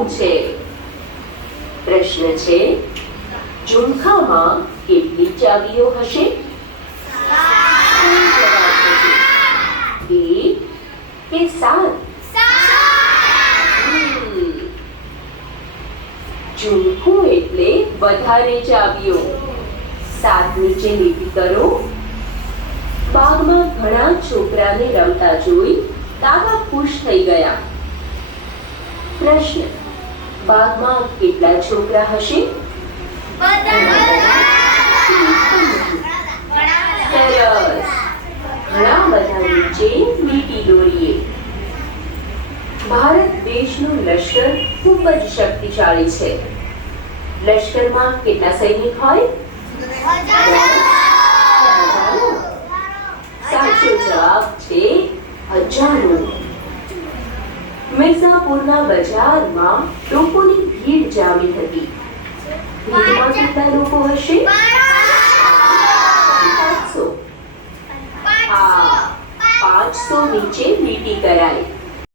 શું છે? પ્રશ્ન છે ઝુમખામાં કેટલી ચાવીઓ હશે? એક કે સાત? ઝુમખું એટલે વધારે ચાવીઓ. સાત નીચે લીટી કરો. બાગમાં ઘણા છોકરાને રમતા જોઈ દાદા ખુશ થઈ ગયા. પ્રશ્ન બાગમાં કેટલા છોકરા હશે? ઘણા બધા નીચે લીટી દોરીએ. ભારત દેશનું લશ્કર ખૂબ જ શક્તિશાળી છે. લશ્કરમાં કેટલા સૈનિક હોય? સાચો જવાબ છે હજારો. મિર્ઝાપુરના બજારમાં લોકોની ભીડ જામી હતી. ભીડમાં કેટલા લોકો હશે? પાંચસો. પાંચસો નીચે લીટી કરાઈ.